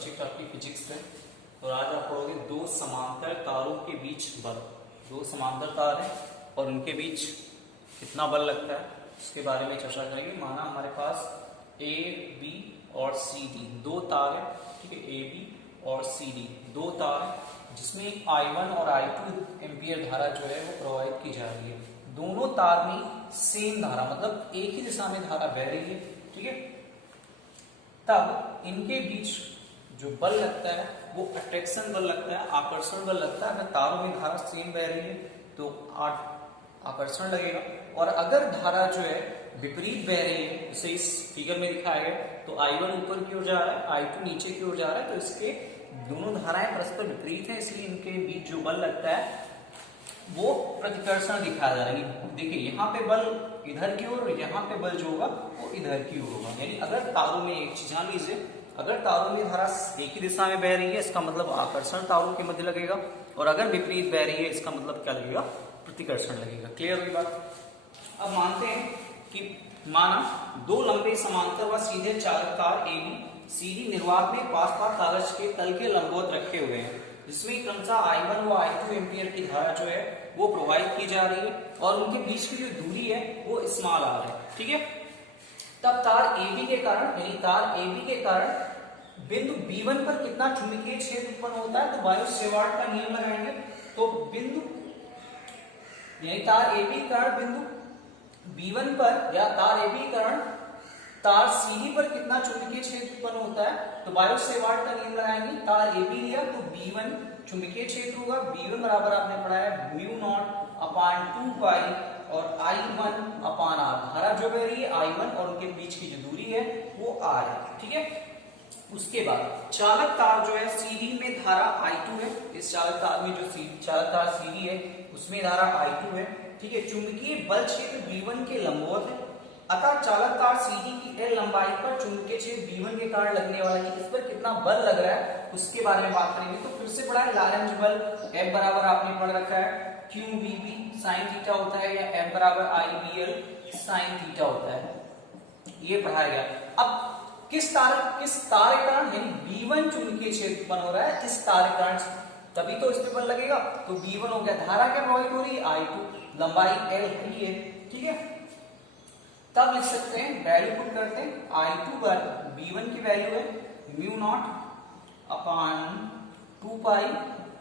Subject आपकी physics है और आज आप पढ़ोगे दो समांतर तारों के बीच बल। दो समांतर तार हैं और उनके बीच कितना बल लगता है इसके बारे में चर्चा करेंगे। माना हमारे पास ए बी और सी डी दो तार है, ठीक है। ए बी और सी डी दो तार है जिसमें I1 और I2 एम्पियर धारा जो है वो प्रवाहित की जा रही है। दोनों तार में सेम धारा मतलब एक ही दिशा में धारा बह रही है, ठीक है। तब इनके बीच जो बल लगता है वो अट्रैक्शन बल लगता है, आकर्षण बल लगता है। अगर तारों में धारा सेम बह रही है तो आकर्षण लगेगा, और अगर धारा जो है विपरीत बह रही है, जैसे इस फिगर में दिखाया गया, तो I1 ऊपर की ओर जा रहा है, I2 नीचे की ओर जा रहा है, तो इसके दोनों धाराएं परस्पर विपरीत हैं, इसलिए इनके बीच जो बल लगता है वो प्रतिकर्षण दिखाया जा रहा है। देखिए यहाँ पे बल इधर की ओर, यहाँ पे बल जो होगा वो इधर की ओर होगा। यानी अगर तारों में एक चीज जान लीजिए, अगर तारों में धारा एक ही दिशा में बह रही है इसका मतलब आकर्षण तारों के मध्य लगेगा, और अगर विपरीत बह रही है इसका मतलब क्या लगेगा, प्रतिकर्षण लगेगा। क्लियर हुई बात। अब मानते हैं कि माना दो लंबे समांतर व सीधे चालक तार ए बी सी डी निर्वात में पास पास कागज के तल के लंबवत रखे हुए हैं, जिसमें क्रमशः I1 व I2 एम्पियर की धारा जो है वो प्रवाहित की जा रही है, और उनके बीच की जो दूरी है वो स्मॉल r है, ठीक है। तब तार AB के कारण, यानी तार AB के कारण बिंदु B1 पर कितना चुंबकीय क्षेत्र उत्पन्न होता है, तो बायो-सेवार्ट का नियम लगाएंगे। तो बिंदु यानी तार AB के कारण बिंदु B1 पर, या तार AB के कारण तार CD पर कितना चुंबकीय क्षेत्र उत्पन्न होता है, तो बायो-सेवार्ट का नियम लगाएंगे। तार AB लिया तो B1 चुंबकीय क्षेत्र होगा, B1 बराबर आपने पढ़ा है म्यू नॉट अपान 2 पाई और I1 अपान R। धारा जो बह रही है I1 और उनके बीच की जो दूरी है वो R है, ठीक है। उसके बाद चालक तार जो है CD में धारा I2 है, इस चालक तार में जो चालक तार CD है उसमें धारा I2 है, ठीक है। चुंबकीय बल क्षेत्र B1 के लंबवत है, अतः चालक तार CD की L लंबाई पर चुंबकीय क्षेत्र B1 के कारण लगने वाला है, इस पर कितना बल लग रहा है उसके बारे में बात करेंगे। तो फिर से पढ़ा है लारेंज बल, F बराबर आपने पढ़ रखा है QVB sin थीटा होता है, या F बराबर IBL sin थीटा होता है, ये पढ़ाया गया। अब किस तार के कारण, यानी B1 चुंबकीय क्षेत्र उत्पन्न हो रहा है इस तार के कारण, तभी तो इस पे बल लगेगा। तो B1 हो गया, धारा क्या प्रवाहित हो रही है I2, लंबाई L ही है, ठीक है। तब लिख सकते हैं, वैल्यू पुट करते हैं, I2 पर B1 की वैल्यू है म्यू नॉट अपान 2 पाई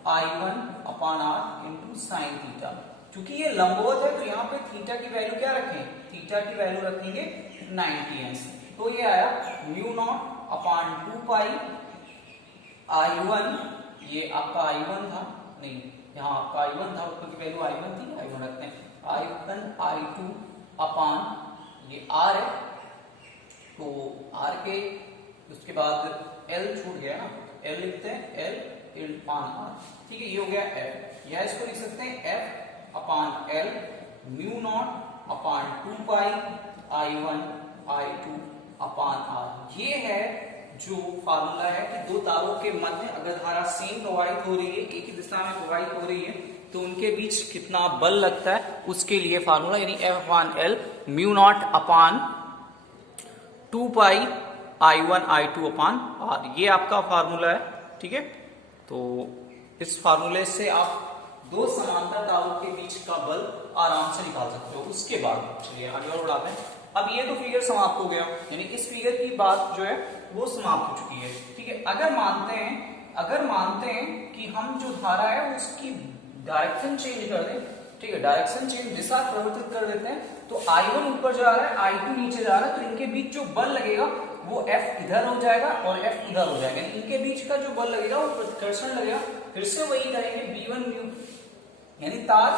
I1 अपान R इंटू साइन थीटा। चूंकि ये लंबवत है तो यहाँ पे थीटा की वैल्यू क्या रखें, थीटा की वैल्यू रखेंगे 90 अंश। तो ये आया म्यू नॉट अपान 2 पाई I1, ये आपका I1 था, नहीं यहाँ आपका I1 था, ऊपर की वैल्यू I1 थी, I1 रखते हैं, I1 I2 अपान ये R है, तो R के उसके बाद L छूट गया ना, L लिखते हैं L अपान R, ठीक है। ये हो गया F, या इसको लिख सकते हैं F अपान L म्यू नॉट अपान 2 पाई I1 I2 अपान R। ये है जो फार्मूला है कि दो तारों के मध्य अगर धारा सेम प्रवाहित हो रही है, एक ही दिशा में प्रवाहित हो रही है, तो उनके बीच कितना बल लगता है उसके लिए फार्मूला, यानी F अपान L म्यू नॉट अपान 2 पाई I1 I2 अपान R, ये आपका फार्मूला है, ठीक है। तो इस फार्मूले से आप दो समांतर तारों के बीच का बल आराम से निकाल सकते हो। उसके बाद चलिए आगे और बढ़ाते हैं। अब ये तो फिगर समाप्त हो गया, यानी इस फिगर की बात जो है वो समाप्त हो चुकी है, ठीक है। अगर मानते हैं कि हम जो धारा है उसकी डायरेक्शन चेंज कर दें, ठीक है, डायरेक्शन चेंज, दिशा परिवर्तित कर देते हैं, तो I1 ऊपर जा रहा है I2 नीचे जा रहा है, तो इनके बीच जो बल लगेगा वो F इधर हो जाएगा और F इधर हो जाएगा, इनके बीच का जो बल लगेगा वो प्रतिकर्षण लगेगा। फिर से वही करेंगे, B1 म्यू, यानी तार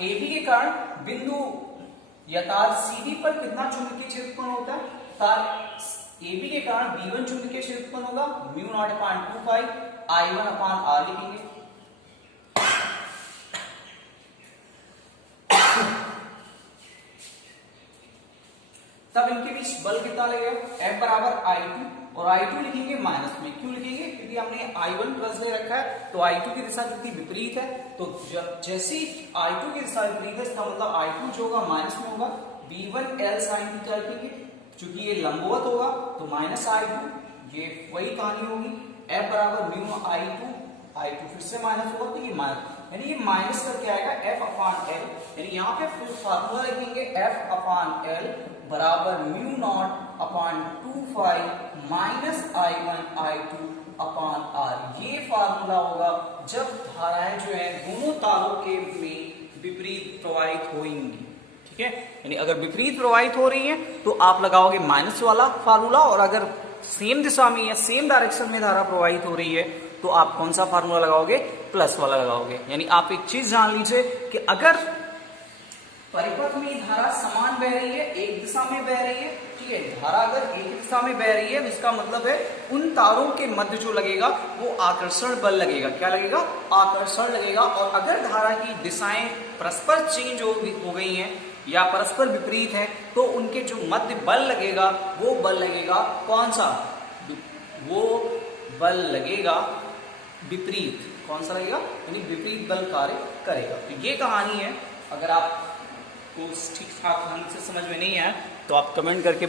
AB के कारण बिंदु या तार CD पर कितना चुंबकीय क्षेत्र उत्पन्न होता है, तार AB के कारण B1 चुंबकीय क्षेत्र उत्पन्न होगा म्यू नॉट अपान 2 पाई I1 अपान R लिखेंगे। तब इनके बीच बल कितना लगेगा, F बराबर I2, और I2 लिखेंगे माइनस में, क्यों लिखेंगे, क्योंकि हमने I1 प्लस ले रखा है, तो I2 की दिशा कितनी विपरीत है, तो जैसी I2 की दिशा विपरीत है इसका मतलब I2 जो होगा माइनस में होगा, B1 L साइन थीटा लिखेंगे, चूंकि ये लंबवत होगा तो माइनस I2, ये वही कहानी होगी, F बराबर म्यू I2 फिर से माइनस होगा तो ये माइनस, यानी ये माइनस करके आएगा F अपॉन L, यानी यहाँ पे फिर फार्मूला लिखेंगे F अपॉन L बराबर mu naught upon 2 minus I1 I2 upon R। ये फार्मूला होगा जब धाराएं जो है दोनों तारों के में विपरीत प्रवाहित होंगी, ठीक है। यानी अगर विपरीत प्रवाहित हो रही है तो आप लगाओगे माइनस वाला फार्मूला, और अगर सेम दिशा में या सेम डायरेक्शन में धारा प्रवाहित हो रही है तो आप कौन सा फार्मूला लगाओगे, प्लस वाला लगाओगे। यानी आप एक चीज जान लीजिए कि अगर परिपथ में धारा समान बह रही है, एक दिशा में बह रही है, ठीक है, धारा अगर एक दिशा में बह रही है तो इसका मतलब है उन तारों के मध्य जो लगेगा वो आकर्षण बल लगेगा। क्या लगेगा, आकर्षण लगेगा। और अगर धारा की दिशाएं परस्पर चेंज हो गई हैं या परस्पर विपरीत है तो उनके जो मध्य बल लगेगा वो बल लगेगा कौन सा, वो बल लगेगा विपरीत। कौन सा लगेगा, यानी विपरीत बल कार्य करेगा। तो ये कहानी है। अगर आपको ठीक ठाक ढंग से समझ में नहीं आया तो आप कमेंट करके